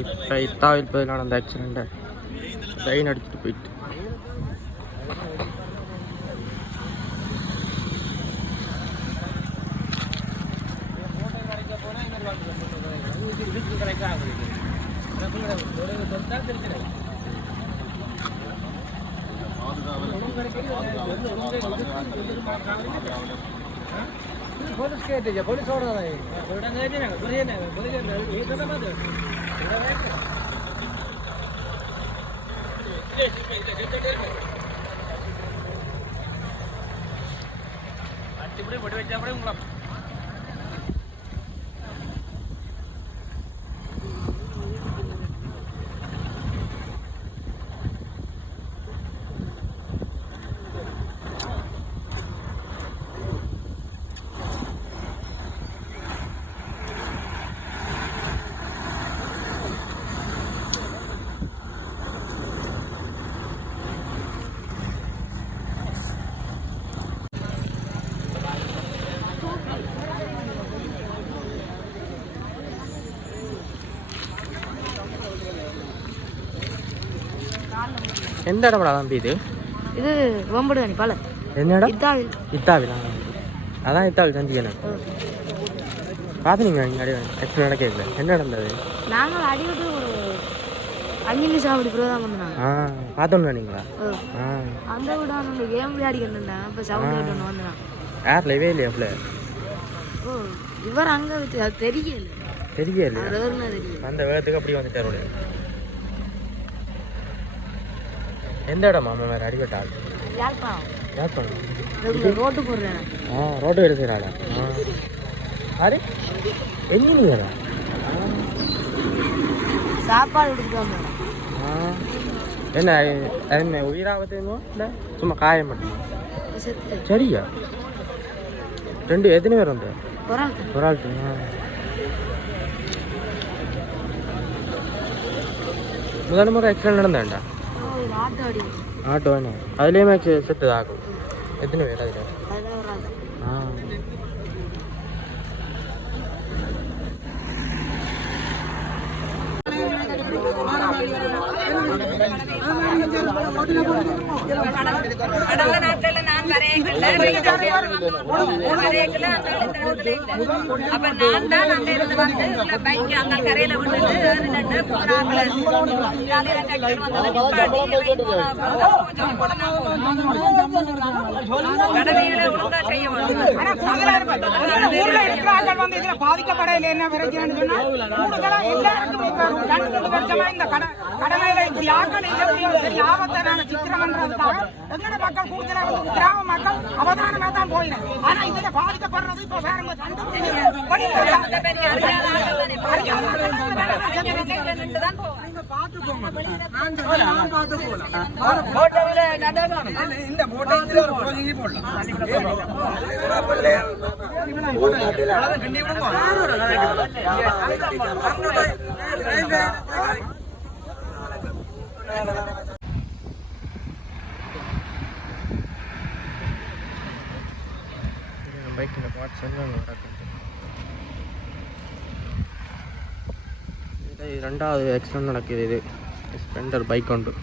இப்போ இத்தாவில் போய் நடந்த ஆக்சிடெண்ட்டை ட்ரெயின் அடிச்சுட்டு போயிட்டு போலீஸ் கேட்டு போலீஸ் எந்த இடம்டா தம்பி இது? இது ஓம்படுவானி பால. என்ன இடம்? இத்தாவில். இத்தாவில். அதான் இத்தாவில் சந்திக்கணும். பார்த்துனீங்க நீங்கள் அடி ஆக்சுவலாக நடக்கல. என்ன நடந்தது? நாங்கள் அடிவிட்டு ஒரு 5 நிமிஷம் அப்படி தான் வந்தோம். பார்த்தோன்னு நீங்களா? அந்த விட அந்த கேம் விளையாடிக்கிட்டு இப்போ சவுண்ட் கேட்டு வந்தான். யாரில் இவே இல்லையா அப்படியே? ஓ இவர் அங்கே அது தெரியல. தெரியல தெரியும். அந்த வேகத்துக்கு அப்படி வந்துட்டார். எந்த இடம் மாமா வேறு அடிபட்டா? யாழ்ப்பாணம். ரோட்டு போடுறேன். ரோட்டு வேறு செய்கிறாடா? யாரு என்ஜினியரா? சாப்பாடு எடுத்துட்டு என்ன என்ன உயிராபத்துங்க இல்லை சும்மா காயம் மட்டும்? சரியா? ரெண்டு எத்தனை பேர் வந்து? ஒரு ஆள். முதல் முறை ஆக்சிடென்ட் நடந்தாண்டா? ஆட்டோ வேணும். அதுலேயுமே செத்து ஆகும். எத்தனை பேர் அதில்? கடந்த நாட்கள்ல நான் அப்ப நான் தான் அங்க இருந்து வந்து பைக் அந்த கரையில விட்டுட்டு கடமையில ஒழுங்கா செய்ய பாதிக்கப்படையில என்ன பிரச்சனைன்னு சொன்னா எல்லாருக்கும் இந்த கடமையில இப்படி ஆக்கள் ஆபத்தான சித்திரம்ன்றதுக்காக எங்கட மக்கள் கூடுதலாக கிராம மக்கள் அவதானமா தான் போயிடும். ஆனா இதுல பாதிக்கப்படுறது இப்ப வேற பைக்கில் பார்ட்ஸ் எல்லாம் நடக்குது. இது 2வது ஆக்சிடென்ட் நடக்குது. இது ஸ்பெண்டர் பைக் உண்டு.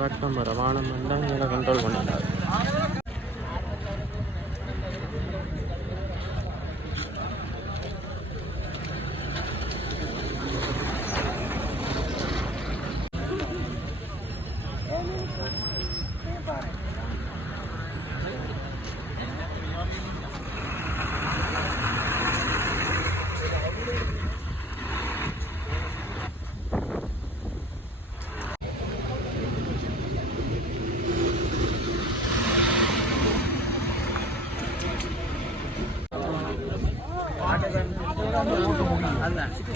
பட்டம் வானம் வந்தால் மேலே கண்ட்ரோல் பண்ணாங்க. $5909.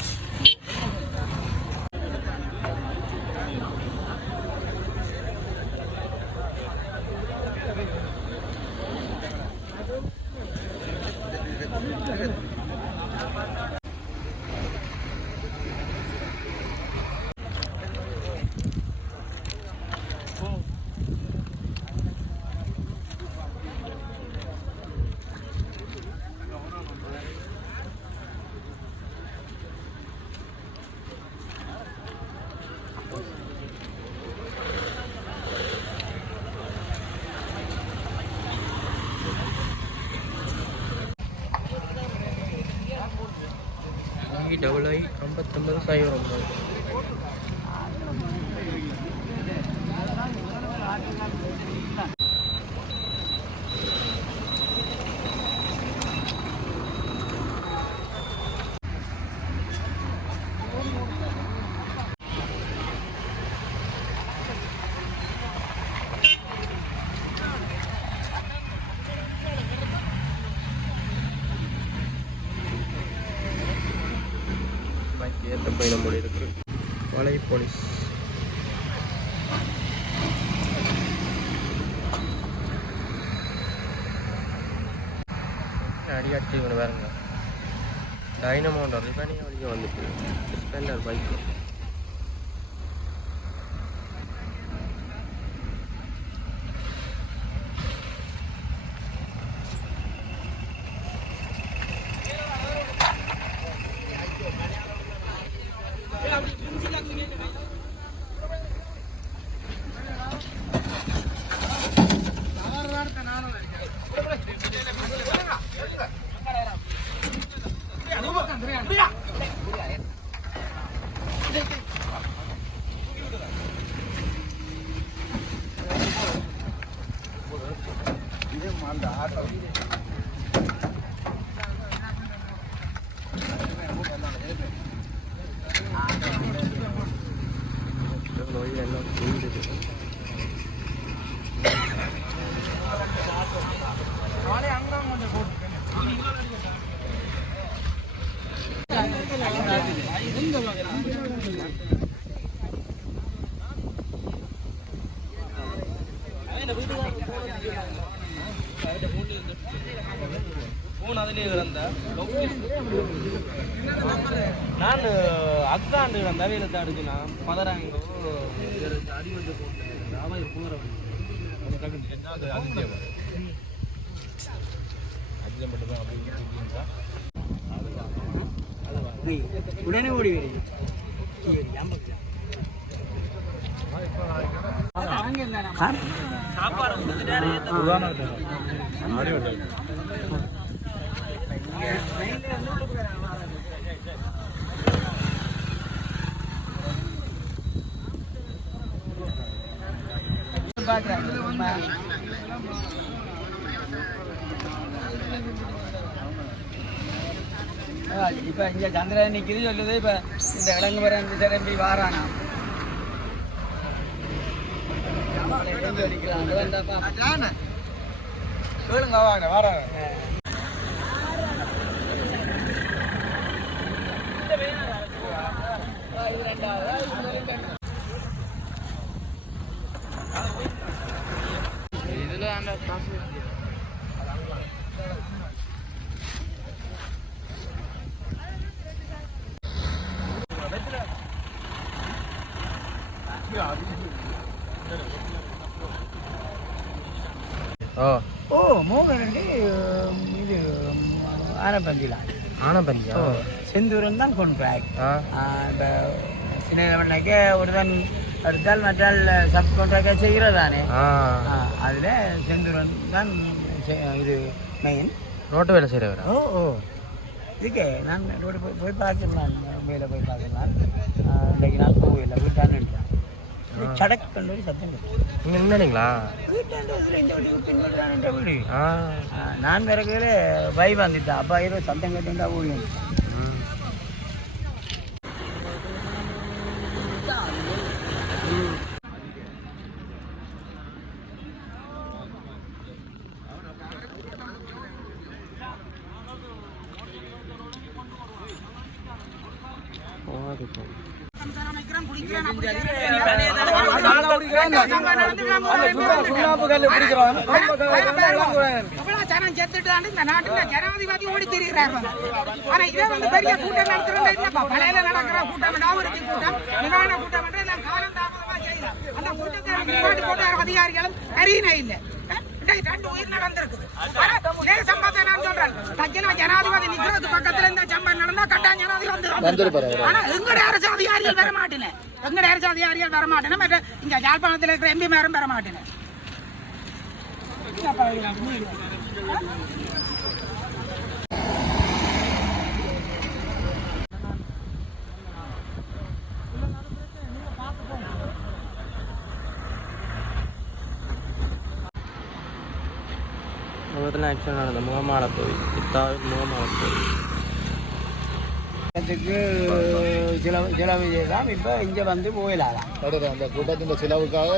ஏற்ற பயணம் போல இருக்கு. வலை போலீஸ் அடியாட்டி இவனு வேறுங்க டைனமோன்ற ரிப்பேனிங் வரைக்கும் வந்துட்டு ஸ்பெண்டர் பைக்கு நான் அக்காண்டு நவையில தான் எடுக்கனா பதறாங்க அடிவந்து உடனே ஓடி வரீங்க சாப்பாடு இப்ப இங்க சந்திரன் நிக்குது சொல்லுது இப்ப இந்த இளங்குமரன் திரும்பி வாரானா சொல்லுங்க வாங்க வாராங்க இதுல அந்த காசு ஓ மோகனுக்கு இது ஆனப்பந்தியா செந்தூரன் தான் கான்ட்ராக்ட் இப்போ சின்னக்கு ஒருதான் எடுத்தால் மற்றால் சப் கான்ட்ராக்டாக செய்கிறதானே அதில் செந்தூரன் தான் இது மெயின் ரோட்டு வேலை செய்கிறவர். ஓ இதுக்கே நான் ரோடு போய் பார்க்கலாம் மும்பையில் போய் பார்க்கலாம் இன்றைக்கு நான் போகல வீட்டான்னு இருக்கிறேன் சடக்கு சத்தம் நீங்கள் என்னங்களா வீடு நான் பிறகு பை வந்துட்டேன் அப்பா ஏதோ சத்தம் கேட்டுண்டா ஊழியம் இருக்கும். இந்த நாட்டுல ஜனாதிபதி ஓடி திரிகிறார். ஆனா இதே வந்து பெரிய கூட்டம் நடத்துறா பழையில நடக்கிற கூட்டம் நாவரத்தி கூட்டம் நிவாரண கூட்டம் எல்லாம் காலம் தாமதமா செய்யலாம். அந்த கூட்டத்தை போட்ட அதிகாரிகளும் அறியினே இல்லை. 2 உயிர் நடந்திருக்குது. இதே சம்பவத்தை நான் சொல்றேன். ஜனாதிபதி நிக்கிறது பக்கத்துல இந்த சம்பவம் நடந்தா கட்டாயம் ஜனாதிபதி. ஆனா எங்கட அரசு அதிகாரிகள் வர மாட்டேன். எங்கட அரசு அதிகாரிகள் வர மாட்டேன். மற்ற இங்க யாழ்ப்பாணத்தில் இருக்கிற எம்பி மேரும் வர மாட்டேன். ஆக்சிடென்ட் நடந்த முகமாலை கோவில், சித்தாவில் முகமாலை கோவில். செலவு செய்யலாம். இப்போ இங்கே வந்து போயிடலாம். அந்த கூட்டத்தின் செலவுக்காக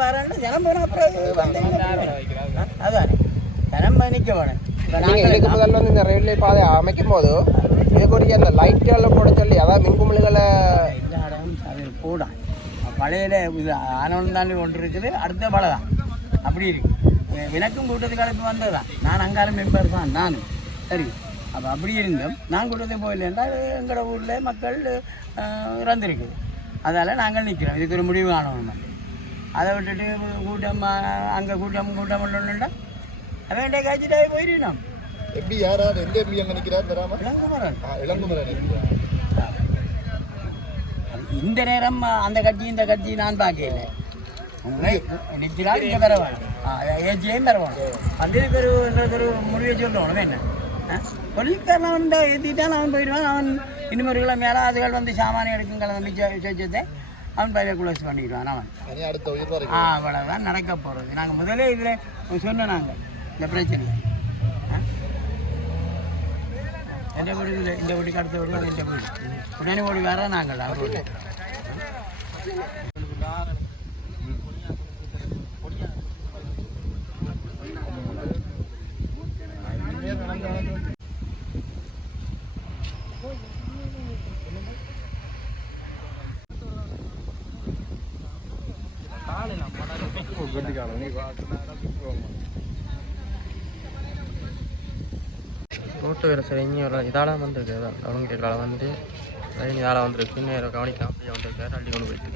வாரன்னு ஜனம் போன அப்புறம் அதான் ஜனம் நிற்க வேணும். இதுக்கு முதல்ல வந்து இந்த ரயில்வே பாதை அமைக்கும் போது இதுக்குரிய அந்த லைட்டுகளை போட சொல்லி அதாவது மின்குமிழ்களை எல்லா இடமும் அது போடான். பழையில இது ஆனவன் தாண்டி ஒன்று இருக்குது. அடுத்த பழை தான் அப்படி இருக்கு. எனக்கும் கூட்டத்துக்கு அழைப்பு வந்தது தான். நான் அங்காலும் மெம்பர் தான் நான். சரி, அப்போ அப்படி இருந்தோம். நான் கூட்டத்துக்கு போயில்லைன்னா எங்களோட ஊரில் மக்கள் இறந்துருக்கு. அதால் நாங்கள் நிற்கிறோம். இதுக்கு ஒரு முடிவு காணணும். அதை விட்டுட்டு கூட்டம் அங்கே கூட்டம் ஒன்றுண்டா வேண்டிய காட்சிட்டாக போயிடணும். எப்படி யாராவது எந்த எம்பி அங்கே நிற்கிறார் தராமல் இளங்குமரன் இந்த நேரம் அந்த கட்சி இந்த கட்சி நான் பார்க்கல. நிற்கிறாள் இங்கே பெற வேணும். ஏஜியையும் பெற வேணும். வந்து எங்களுக்கு ஒரு முடிவை சொல்லணும். என்ன கொல்லிக்காரன் அவன் ஏற்றிட்டான் அவன் போயிடுவான். அவன் இன்னும் மேலே அதுகள் வந்து சாமானியம் எடுக்குங்கிற மிச்சத்தை அவன் பயிரை குளோஸ் பண்ணிடுவான். அவன் அவ்வளோதான் நடக்க போகிறது. நாங்கள் முதலே இதில் சொன்னோம். நாங்கள் இந்த பிரச்சனையை எந்த வீடு இல்லை. இந்த வீட்டுக்கு அடுத்த வீடு தான் எந்த வீடு. உடனே ஓடி வேற நாங்கள் அவர் ரோட்டு வேறு சரி இங்கே வரலாம். இதால் வந்துருக்கு. டவுன் கேட்கலாம் வந்து இதால் வந்துருக்கு. இன்னும் கவனிக்கலாம். அப்படியே வந்துருக்கு. அள்ளி கொண்டு போயிட்டு